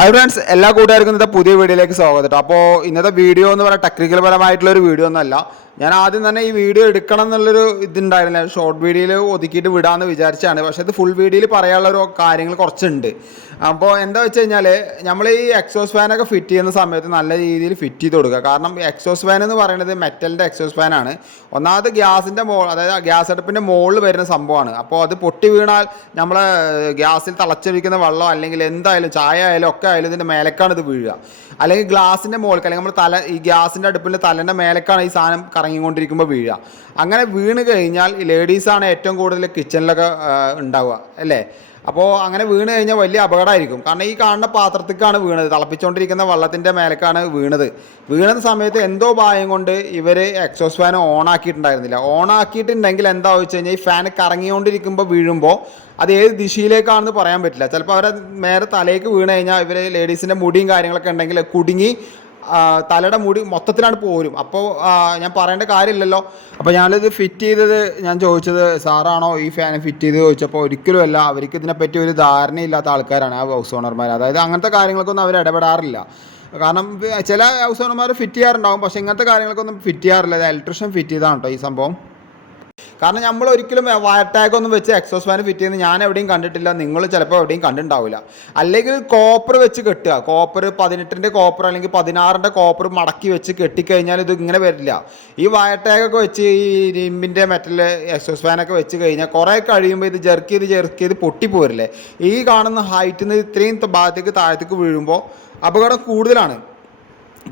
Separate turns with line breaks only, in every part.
Hi friends എല്ലാ കൂട്ടുകാർക്കും ഇന്നത്തെ പുതിയ വീഡിയോയിലേക്ക് സ്വാഗതം അപ്പോൾ ഇന്നത്തെ വീഡിയോ എന്ന് പറഞ്ഞാൽ ടെക്നിക്കൽ പരമായിട്ടുള്ള ഒരു വീഡിയോ ഒന്നല്ല ഞാൻ ആദ്യം തന്നെ ഈ വീഡിയോ എടുക്കണം എന്നുള്ളൊരു ഇതുണ്ടായിരുന്നില്ല. ഷോർട്ട് വീഡിയോയിൽ ഒതുക്കിയിട്ട് വിടാമെന്ന് വിചാരിച്ചാണ്. പക്ഷേ ഇത് ഫുൾ വീഡിയോയിൽ പറയാനുള്ള ഒരു കാര്യങ്ങൾ കുറച്ചുണ്ട്. അപ്പോൾ എന്താ വെച്ച് കഴിഞ്ഞാൽ നമ്മൾ ഈ എക്സോസ് ഫാനൊക്കെ ഫിറ്റ് ചെയ്യുന്ന സമയത്ത് നല്ല രീതിയിൽ ഫിറ്റ് ചെയ്ത് കൊടുക്കുക. കാരണം എക്സോസ് ഫാൻ എന്ന് പറയുന്നത് മെറ്റലിന്റെ എക്സോസ് ഫാനാണ് ഒന്നാമത് ഗ്യാസിന്റെ മോൾ അതായത് ഗ്യാസ് അടുപ്പിന്റെ മുകളിൽ വരുന്ന സംഭവമാണ്. അപ്പോൾ അത് പൊട്ടി വീണാൽ നമ്മൾ ഗ്യാസിൽ തിളച്ചൊഴിക്കുന്ന വെള്ളം അല്ലെങ്കിൽ എന്തായാലും ചായ ആയാലും ഒക്കെ ആയാലും ഇതിന്റെ മേലക്കാണ് ഇത് വീഴുക. അല്ലെങ്കിൽ ഗ്ലാസിന്റെ മുകൾക്ക് അല്ലെങ്കിൽ നമ്മൾ തല ഈ ഗ്യാസിന്റെ അടുപ്പിന്റെ തലേന്റെ മേലക്കാണ് ഈ സാധനം കറങ്ങിക്കൊണ്ടിരിക്കുമ്പോൾ വീഴുക. അങ്ങനെ വീണ് കഴിഞ്ഞാൽ ലേഡീസാണ് ഏറ്റവും കൂടുതൽ കിച്ചണിലൊക്കെ ഉണ്ടാവുക അല്ലേ? അപ്പോൾ അങ്ങനെ വീണ് കഴിഞ്ഞാൽ വലിയ അപകടമായിരിക്കും. കാരണം ഈ കാണുന്ന പാത്രത്തിലേക്കാണ് വീണത്. തിളപ്പിച്ചുകൊണ്ടിരിക്കുന്ന വെള്ളത്തിന്റെ മേലേക്കാണ് വീണത്. വീണുന്ന സമയത്ത് എന്തോ ഭായം കൊണ്ട് ഇവർ എക്സോസ് ഫാൻ ഓൺ ആക്കിയിട്ടുണ്ടായിരുന്നില്ല ഓൺ ആക്കിയിട്ടുണ്ടെങ്കിൽ എന്താ വെച്ച് കഴിഞ്ഞാൽ ഈ ഫാൻ കറങ്ങിക്കൊണ്ടിരിക്കുമ്പോൾ വീഴുമ്പോൾ അത് ഏത് ദിശയിലേക്കാണെന്ന് പറയാൻ പറ്റില്ല. ചിലപ്പോൾ അവരെ നേരെ തലേക്ക് വീണ് കഴിഞ്ഞാൽ ഇവർ ലേഡീസിന്റെ മുടിയും കാര്യങ്ങളൊക്കെ ഉണ്ടെങ്കിൽ കുടുങ്ങി തലയുടെ മുടി മൊത്തത്തിലാണ് പോരും. അപ്പോൾ ഞാൻ പറയേണ്ട കാര്യമില്ലല്ലോ. അപ്പോൾ ഞാനിത് ഫിറ്റ് ചെയ്തത് ഞാൻ ചോദിച്ചത് സാറാണോ ഈ ഫാൻ ഫിറ്റ് ചെയ്ത് ചോദിച്ചപ്പോൾ ഒരിക്കലും അല്ല. അവർക്ക് ഇതിനെപ്പറ്റി ഒരു ധാരണയില്ലാത്ത ആൾക്കാരാണ് ആ ഹൗസ് ഓണർമാർ അതായത് അങ്ങനത്തെ കാര്യങ്ങൾക്കൊന്നും അവർ ഇടപെടാറില്ല. കാരണം ചില ഹൗസ് ഓണർമാർ ഫിറ്റ് ചെയ്യാറുണ്ടാവും. പക്ഷേ ഇങ്ങനത്തെ കാര്യങ്ങൾക്കൊന്നും ഫിറ്റ് ചെയ്യാറില്ല. ഇലക്ട്രീഷ്യൻ ഫിറ്റ് ചെയ്താണ് കേട്ടോ ഈ സംഭവം. കാരണം നമ്മൾ ഒരിക്കലും വയർ ടാഗ് ഒന്നും വെച്ച് എക്സോസ് ഫാൻ ഫിറ്റ് ചെയ്യുന്നത് ഞാൻ എവിടെയും കണ്ടിട്ടില്ല നിങ്ങൾ ചിലപ്പോൾ എവിടെയും കണ്ടിട്ടുണ്ടാവില്ല. അല്ലെങ്കിൽ കോപ്പർ വെച്ച് കെട്ടുക. കോപ്പർ പതിനെട്ടിന്റെ കോപ്പർ അല്ലെങ്കിൽ പതിനാറിന്റെ കോപ്പർ മടക്കി വെച്ച് കെട്ടിക്കഴിഞ്ഞാൽ ഇത് ഇങ്ങനെ വരില്ല. ഈ വയർ ടാഗ് ഒക്കെ വെച്ച് ഈ ഇരുമ്പിന്റെ മെറ്റൽ എക്സോസ് ഫാനൊക്കെ വെച്ച് കഴിഞ്ഞാൽ കുറേ കഴിയുമ്പോൾ ഇത് ജെർക്ക് ചെയ്ത് ജെർക്ക് ചെയ്ത് പൊട്ടിപ്പോരില്ലേ ഈ കാണുന്ന ഹൈറ്റിൽ നിന്ന് ഇത്രയും ഭാഗത്തേക്ക് താഴത്തേക്ക് വീഴുമ്പോൾ അപകടം കൂടുതലാണ്.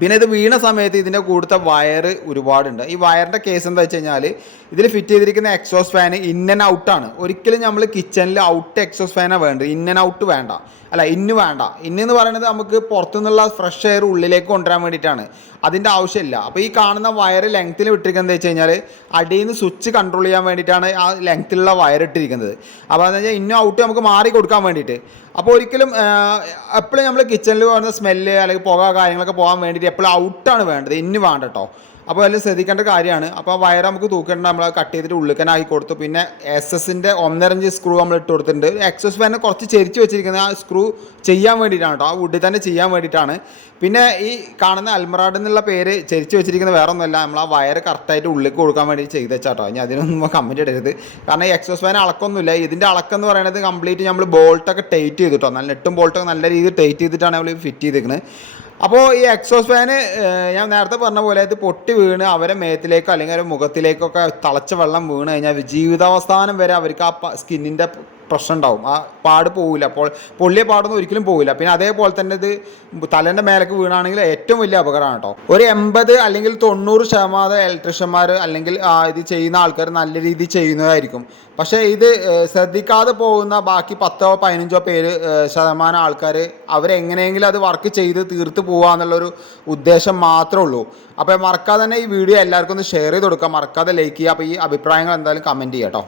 പിന്നെ ഇത് വീണ സമയത്ത് ഇതിന്റെ കൂടുതൽ വയറ് ഒരുപാടുണ്ട്. ഈ വയറിന്റെ കേസ് എന്താ വെച്ച് കഴിഞ്ഞാൽ ഇതിൽ ഫിറ്റ് ചെയ്തിരിക്കുന്ന എക്സോസ് ഫാൻ ഇൻ ആൻഡ് ആണ്. ഒരിക്കലും നമ്മൾ കിച്ചണിൽ ഔട്ട് എക്സോസ് ഫാനാണ് വേണ്ടത്. ഇൻ ആൻഡ് ഔട്ട് വേണ്ട. അല്ല ഇന്ന് വേണ്ട. ഇന്നെന്ന് പറയുന്നത് നമുക്ക് പുറത്തുനിന്നുള്ള ഫ്രഷ് എയർ ഉള്ളിലേക്ക് കൊണ്ടുവരാൻ വേണ്ടിയിട്ടാണ്. അതിന്റെ ആവശ്യമില്ല. അപ്പോൾ ഈ കാണുന്ന വയർ ലെങ്ത്തിൽ വിട്ടിരിക്കുന്നത് വെച്ച് കഴിഞ്ഞാൽ അടിയിൽ നിന്ന് സ്വിച്ച് കൺട്രോൾ ചെയ്യാൻ വേണ്ടിയിട്ടാണ് ആ ലെങ്ത്തിലുള്ള വയർ ഇട്ടിരിക്കുന്നത്. അപ്പോൾ എന്ന് വെച്ചാൽ ഇന്നും ഔട്ട് നമുക്ക് മാറി കൊടുക്കാൻ വേണ്ടിയിട്ട്. അപ്പോൾ ഒരിക്കലും എപ്പോഴും നമ്മൾ കിച്ചണിൽ വരുന്ന സ്മെല്ല് അല്ലെങ്കിൽ പുക കാര്യങ്ങളൊക്കെ പോകാൻ വേണ്ടിയിട്ട് എപ്പോഴും ഔട്ടാണ് വേണ്ടത് ഇന്ന് വേണ്ട കേട്ടോ അപ്പോൾ അതിൽ ശ്രദ്ധിക്കേണ്ട കാര്യമാണ്. അപ്പോൾ വയർ നമുക്ക് തൂക്കേണ്ട നമ്മൾ കട്ട് ചെയ്തിട്ട് ഉള്ളിക്കനാക്കി കൊടുത്തു. പിന്നെ എസ് എസിന്റെ ഒന്നരഞ്ച് സ്ക്രൂ നമ്മൾ ഇട്ട് കൊടുത്തിട്ടുണ്ട്. എക്സസ് ഫാനെ കുറച്ച് ചെരിച്ച് വെച്ചിരിക്കുന്നത് ആ സ്ക്രൂ ചെയ്യാൻ വേണ്ടിയിട്ടാണ് കേട്ടോ ആ വുഡിൽ തന്നെ ചെയ്യാൻ വേണ്ടിയിട്ടാണ്. പിന്നെ ഈ കാണുന്ന അൽമറാഡ് എന്നുള്ള പേര് ചെരിച്ച് വെച്ചിരിക്കുന്ന വേറെ ഒന്നുമല്ല നമ്മൾ ആ വയർ കറക്റ്റായിട്ട് ഉള്ളിലേക്ക് കൊടുക്കാൻ വേണ്ടി ചെയ്ത് വെച്ചാട്ടോ ഇനി അതിനൊന്നും കമന്റ് ഇടരുത്. കാരണം ഈ എക്സോസ് ഫാൻ അളക്കൊന്നുമില്ല. ഇതിന്റെ അളക്കെന്ന് പറയുന്നത് കംപ്ലീറ്റ് നമ്മൾ ബോൾട്ടൊക്കെ ടൈറ്റ് ചെയ്തിട്ടോ നല്ല നെട്ടും ബോൾട്ടൊക്കെ നല്ല രീതിയിൽ ടൈറ്റ് ചെയ്തിട്ടാണ് നമ്മൾ ഫിറ്റ് ചെയ്തിരിക്കുന്നത് അപ്പോൾ ഈ എക്സോസ് ഫാന് ഞാൻ നേരത്തെ പറഞ്ഞ പോലെ ഇത് പൊട്ടി വീണ് അവരെ മേത്തിലേക്കോ അല്ലെങ്കിൽ അവരുടെ മുഖത്തിലേക്കൊക്കെ തളച്ച വെള്ളം വീണ് കഴിഞ്ഞാൽ ജീവിതാവസാനം വരെ അവർക്ക് ആ സ്കിന്നിന്റെ പ്രശ്നം ഉണ്ടാവും ആ പാട് പോവില്ല. അപ്പോൾ പൊള്ളിയ പാടൊന്നും ഒരിക്കലും പോവില്ല. പിന്നെ അതേപോലെ തന്നെ ഇത് തലേന്റെ മേലേക്ക് വീണാണെങ്കിൽ ഏറ്റവും വലിയ അപകടമാണ് കേട്ടോ. ഒരു എൺപത് അല്ലെങ്കിൽ തൊണ്ണൂറ് ശതമാനം ഇലക്ട്രീഷ്യന്മാർ അല്ലെങ്കിൽ ഇത് ചെയ്യുന്ന ആൾക്കാർ നല്ല രീതിയിൽ ചെയ്യുന്നതായിരിക്കും. പക്ഷേ ഇത് ശ്രദ്ധിക്കാതെ പോകുന്ന ബാക്കി പത്തോ പതിനഞ്ചോ പേര് ശതമാനം ആൾക്കാർ അവരെങ്ങനെയെങ്കിലും അത് വർക്ക് ചെയ്ത് തീർത്ത് പോകുക എന്നുള്ളൊരു ഉദ്ദേശം മാത്രമേ ഉള്ളൂ. അപ്പോൾ മറക്കാതെ തന്നെ ഈ വീഡിയോ എല്ലാവർക്കും ഒന്ന് ഷെയർ ചെയ്ത് കൊടുക്കുക. മറക്കാതെ ലൈക്ക് ചെയ്യുക. അപ്പോൾ ഈ അഭിപ്രായങ്ങൾ എന്തായാലും കമന്റ് ചെയ്യാം കേട്ടോ.